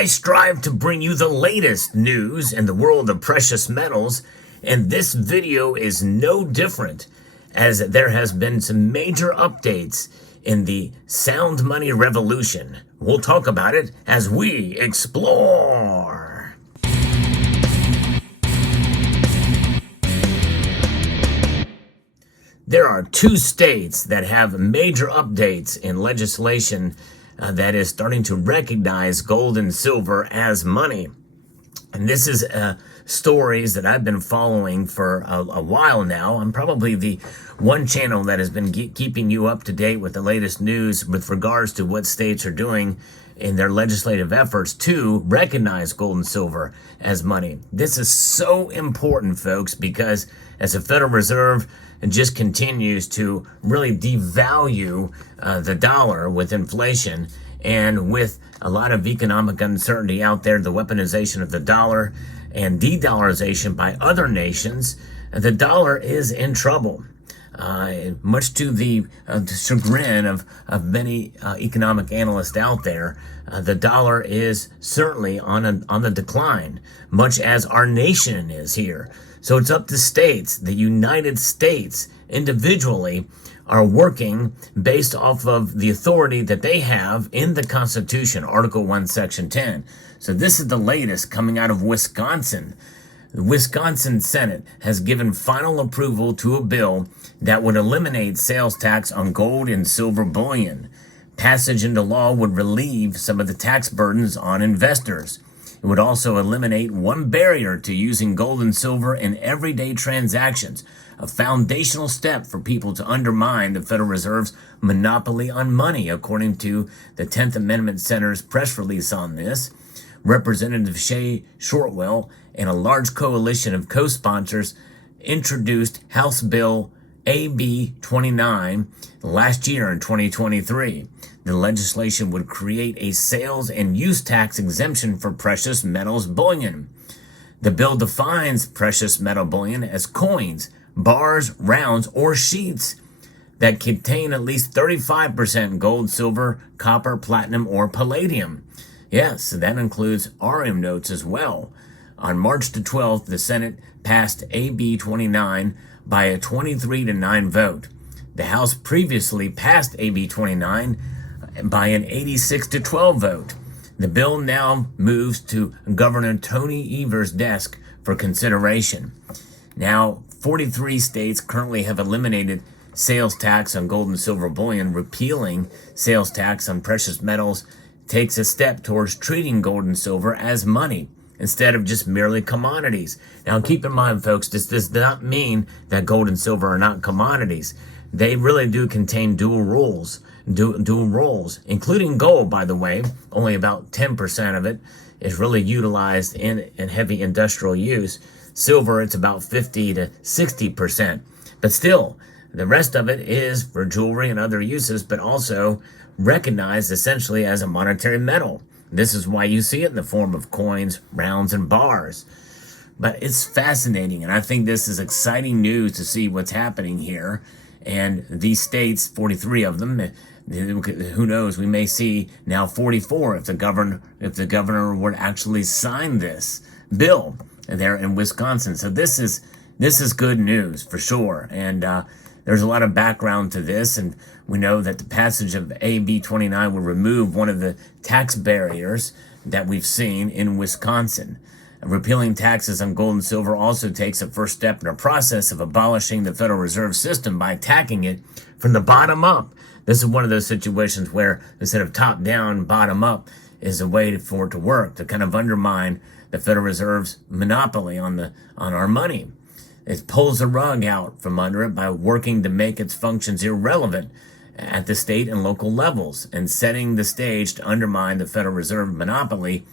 I strive to bring you the latest news in the world of precious metals, and this video is no different, as there has been some major updates in the sound money revolution. We'll talk about it as we explore. There are two states that have major updates in legislation that is starting to recognize gold and silver as money. And this is stories that I've been following for a while now. I'm probably the one channel that has been keeping you up to date with the latest news with regards to what states are doing in their legislative efforts to recognize gold and silver as money. This is so important, folks, because as the Federal Reserve just continues to really devalue the dollar with inflation, and with a lot of economic uncertainty out there, the weaponization of the dollar and de-dollarization by other nations, the dollar is in trouble. Much to the chagrin of many economic analysts out there, the dollar is certainly on the decline, much as our nation is here. So it's up to states, the United States individually, are working based off of the authority that they have in the Constitution, Article 1, Section 10. So this is the latest coming out of Wisconsin. The Wisconsin Senate has given final approval to a bill that would eliminate sales tax on gold and silver bullion. Passage into law would relieve some of the tax burdens on investors. It would also eliminate one barrier to using gold and silver in everyday transactions, a foundational step for people to undermine the Federal Reserve's monopoly on money, according to the 10th Amendment Center's press release on this. Representative Shay Shortwell and a large coalition of co-sponsors introduced House Bill AB 29 last year in 2023. The legislation would create a sales and use tax exemption for precious metals bullion. The bill defines precious metal bullion as coins, bars, rounds, or sheets that contain at least 35% gold, silver, copper, platinum, or palladium. Yes, that includes Arium notes as well. On March the 12th, the Senate passed AB 29 by a 23-9 vote. The House previously passed AB 29 by an 86-12 vote. The bill now moves to Governor Tony Evers' desk for consideration. Now, 43 states currently have eliminated sales tax on gold and silver bullion. Repealing sales tax on precious metals takes a step towards treating gold and silver as money instead of just merely commodities. Now, keep in mind, folks, this does not mean that gold and silver are not commodities. They really do contain dual roles, including gold, by the way. Only about 10% of it is really utilized in heavy industrial use. Silver, it's about 50 to 60%. But still, the rest of it is for jewelry and other uses, but also recognized essentially as a monetary metal. This is why you see it in the form of coins, rounds, and bars. But it's fascinating, and I think this is exciting news to see what's happening here. And these states, 43 of them, who knows, we may see now 44 if the governor would actually sign this bill there in Wisconsin. So this is good news for sure. And there's a lot of background to this, and we know that the passage of AB 29 will remove one of the tax barriers that we've seen in Wisconsin. Repealing taxes on gold and silver also takes a first step in a process of abolishing the Federal Reserve System by attacking it from the bottom up. This is one of those situations where instead of top down, bottom up is a way for it to work, to kind of undermine the Federal Reserve's monopoly on our money. It pulls the rug out from under it by working to make its functions irrelevant at the state and local levels and setting the stage to undermine the Federal Reserve monopoly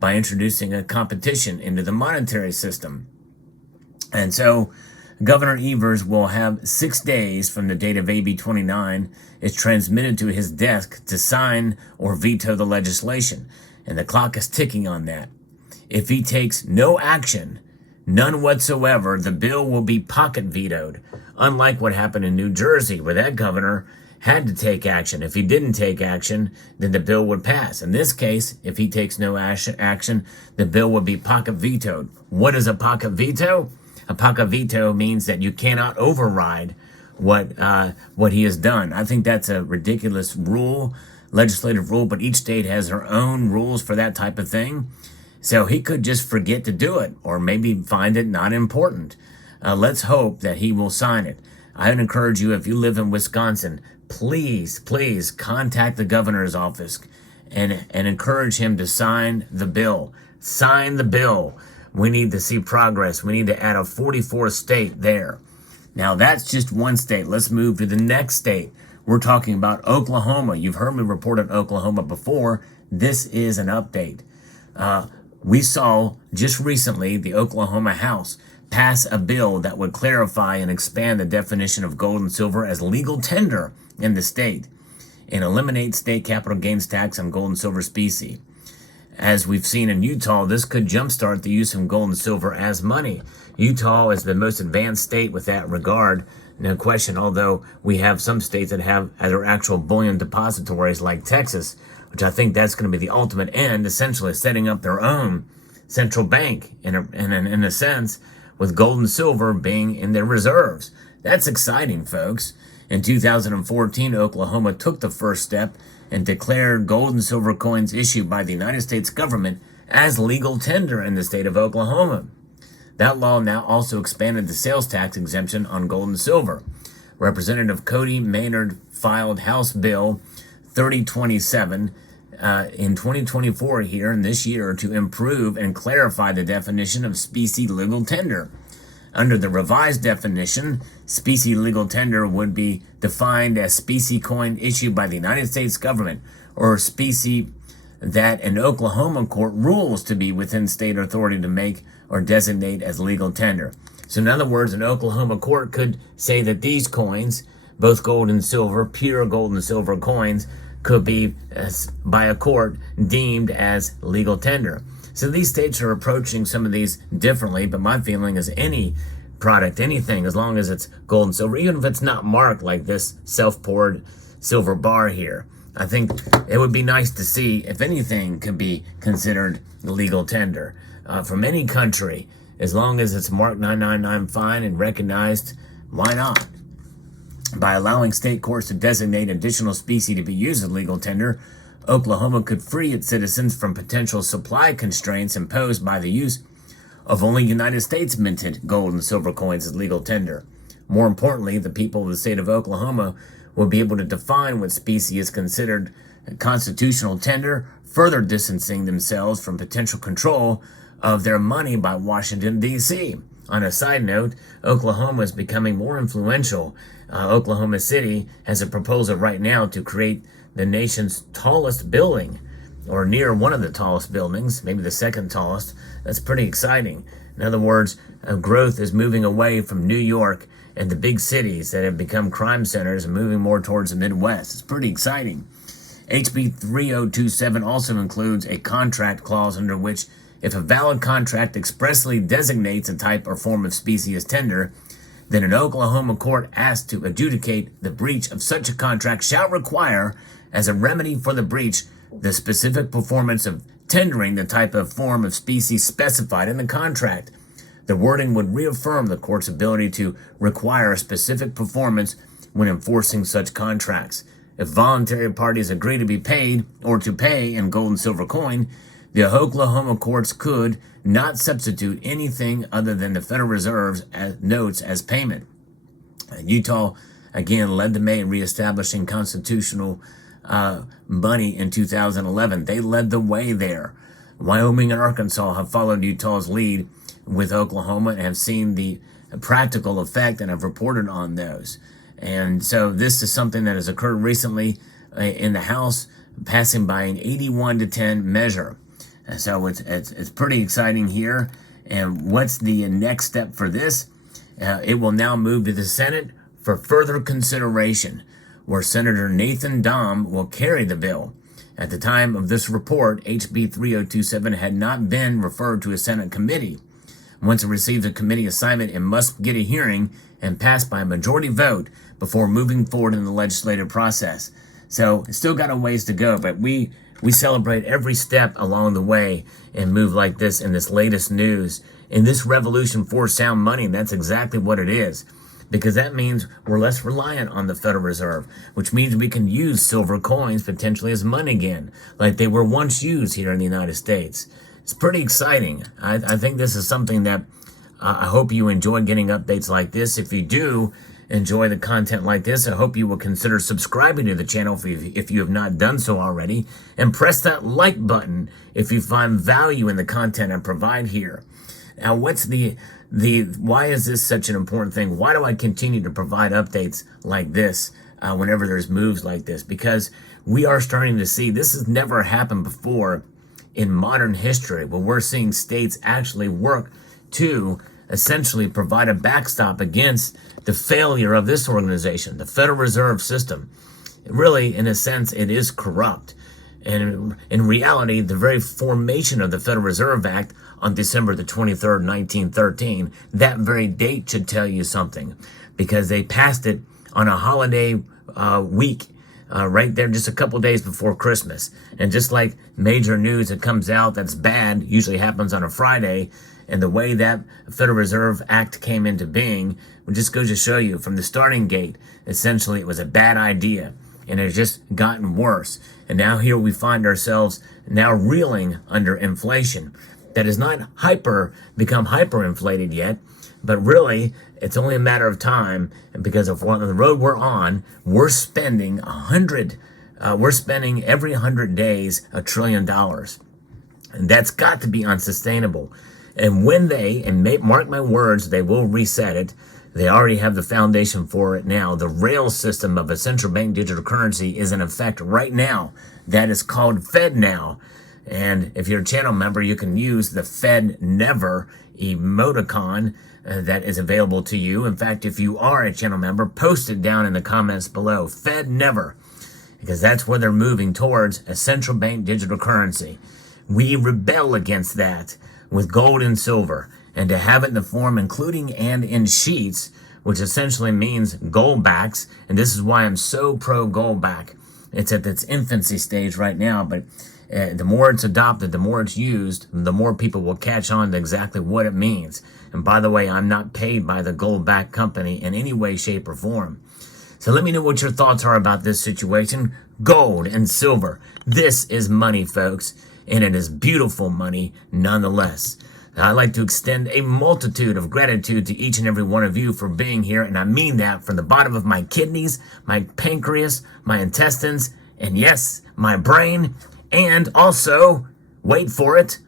by introducing a competition into the monetary system. And so Governor Evers will have 6 days from the date of AB 29 is transmitted to his desk to sign or veto the legislation, and the clock is ticking on that. If he takes no action, none whatsoever, the bill will be pocket vetoed, unlike what happened in New Jersey, where that governor had to take action. If he didn't take action, then the bill would pass. In this case, if he takes no action, the bill would be pocket vetoed. What is a pocket veto? A pocket veto means that you cannot override what he has done. I think that's a ridiculous rule, legislative rule, but each state has their own rules for that type of thing. So he could just forget to do it, or maybe find it not important. Let's hope that he will sign it. I would encourage you, if you live in Wisconsin, please contact the governor's office and encourage him to sign the bill. Sign the bill. We need to see progress. We need to add a 44th state there. Now, that's just one state. Let's move to the next state. We're talking about Oklahoma. You've heard me report on Oklahoma before. This is an update. We saw just recently the Oklahoma House pass a bill that would clarify and expand the definition of gold and silver as legal tender in the state and eliminate state capital gains tax on gold and silver specie. As we've seen in Utah, this could jumpstart the use of gold and silver as money. Utah is the most advanced state with that regard, no question, although we have some states that have other actual bullion depositories like Texas, which I think that's going to be the ultimate end, essentially setting up their own central bank in a sense, with gold and silver being in their reserves. That's exciting, folks. In 2014, Oklahoma took the first step and declared gold and silver coins issued by the United States government as legal tender in the state of Oklahoma. That law now also expanded the sales tax exemption on gold and silver. Representative Cody Maynard filed House Bill 3027 in 2024 here in this year to improve and clarify the definition of specie legal tender. Under the revised definition, specie legal tender would be defined as specie coin issued by the United States government or specie that an Oklahoma court rules to be within state authority to make or designate as legal tender. So in other words, an Oklahoma court could say that these coins, both gold and silver, pure gold and silver coins, could be, by a court, deemed as legal tender. So these states are approaching some of these differently, but my feeling is any product, anything, as long as it's gold and silver, even if it's not marked like this self-poured silver bar here, I think it would be nice to see if anything could be considered legal tender from any country, as long as it's marked 999 fine and recognized. Why not? By allowing state courts to designate additional specie to be used as legal tender, Oklahoma could free its citizens from potential supply constraints imposed by the use of only United States minted gold and silver coins as legal tender. More importantly, the people of the state of Oklahoma will be able to define what specie is considered a constitutional tender, further distancing themselves from potential control of their money by Washington, D.C. On a side note, Oklahoma is becoming more influential. Oklahoma City has a proposal right now to create the nation's tallest building, or near one of the tallest buildings, maybe the second tallest. That's pretty exciting. In other words, growth is moving away from New York and the big cities that have become crime centers and moving more towards the Midwest. It's pretty exciting. HB 3027 also includes a contract clause under which, if a valid contract expressly designates a type or form of specie as tender, then an Oklahoma court asked to adjudicate the breach of such a contract shall require, as a remedy for the breach, the specific performance of tendering the type of form of specie specified in the contract. The wording would reaffirm the court's ability to require a specific performance when enforcing such contracts. If voluntary parties agree to be paid or to pay in gold and silver coin, the Oklahoma courts could not substitute anything other than the Federal Reserve's notes as payment. Utah, again, led the way in reestablishing constitutional money in 2011. They led the way there. Wyoming and Arkansas have followed Utah's lead with Oklahoma and have seen the practical effect and have reported on those. And so this is something that has occurred recently in the House, passing by an 81-10 measure. So it's pretty exciting here. And what's the next step for this? It will now move to the Senate for further consideration, where Senator Nathan Dahm will carry the bill. At the time of this report, HB 3027 had not been referred to a Senate committee. Once it receives a committee assignment, it must get a hearing and passed by a majority vote before moving forward in the legislative process. So it's still got a ways to go, but we celebrate every step along the way and move like this in this latest news. In this revolution for sound money, that's exactly what it is. Because that means we're less reliant on the Federal Reserve, which means we can use silver coins potentially as money again, like they were once used here in the United States. It's pretty exciting. I think this is something that I hope you enjoy getting updates like this. If you do enjoy the content like this, I hope you will consider subscribing to the channel if you have not done so already, and press that like button if you find value in the content I provide here. Now, what's why is this such an important thing? Why do I continue to provide updates like this whenever there's moves like this? Because we are starting to see, this has never happened before in modern history, where we're seeing states actually work to essentially provide a backstop against the failure of this organization, the Federal Reserve System. Really, in a sense, it is corrupt. And in reality, the very formation of the Federal Reserve Act on December the 23rd, 1913, that very date should tell you something, because they passed it on a holiday week, right there just a couple days before Christmas. And just like major news that comes out that's bad usually happens on a Friday, and the way that Federal Reserve Act came into being, it just goes to show you from the starting gate, essentially it was a bad idea, and it's just gotten worse. And now here we find ourselves now reeling under inflation that is not become hyperinflated yet, but really it's only a matter of time. And because of what the road we're on, we're spending every 100 days $1 trillion, and that's got to be unsustainable. And when mark my words, they will reset it. They already have the foundation for it now. The rail system of a central bank digital currency is in effect right now. That is called Fed Now. And if you're a channel member, you can use the Fed Never emoticon that is available to you. In fact, if you are a channel member, post it down in the comments below. Fed Never. Because that's where they're moving towards, a central bank digital currency. We rebel against that with gold and silver. And to have it in the form including and in sheets, which essentially means gold backs. And this is why I'm so pro gold back. It's at its infancy stage right now, but the more it's adopted, the more it's used, the more people will catch on to exactly what it means. And by the way, I'm not paid by the gold back company in any way, shape, or form. So let me know what your thoughts are about this situation. Gold and silver. This is money, folks, and it is beautiful money nonetheless. I'd like to extend a multitude of gratitude to each and every one of you for being here, and I mean that from the bottom of my kidneys, my pancreas, my intestines, and yes, my brain, and also, wait for it,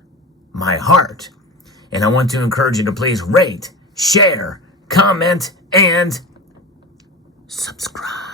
my heart. And I want to encourage you to please rate, share, comment, and subscribe.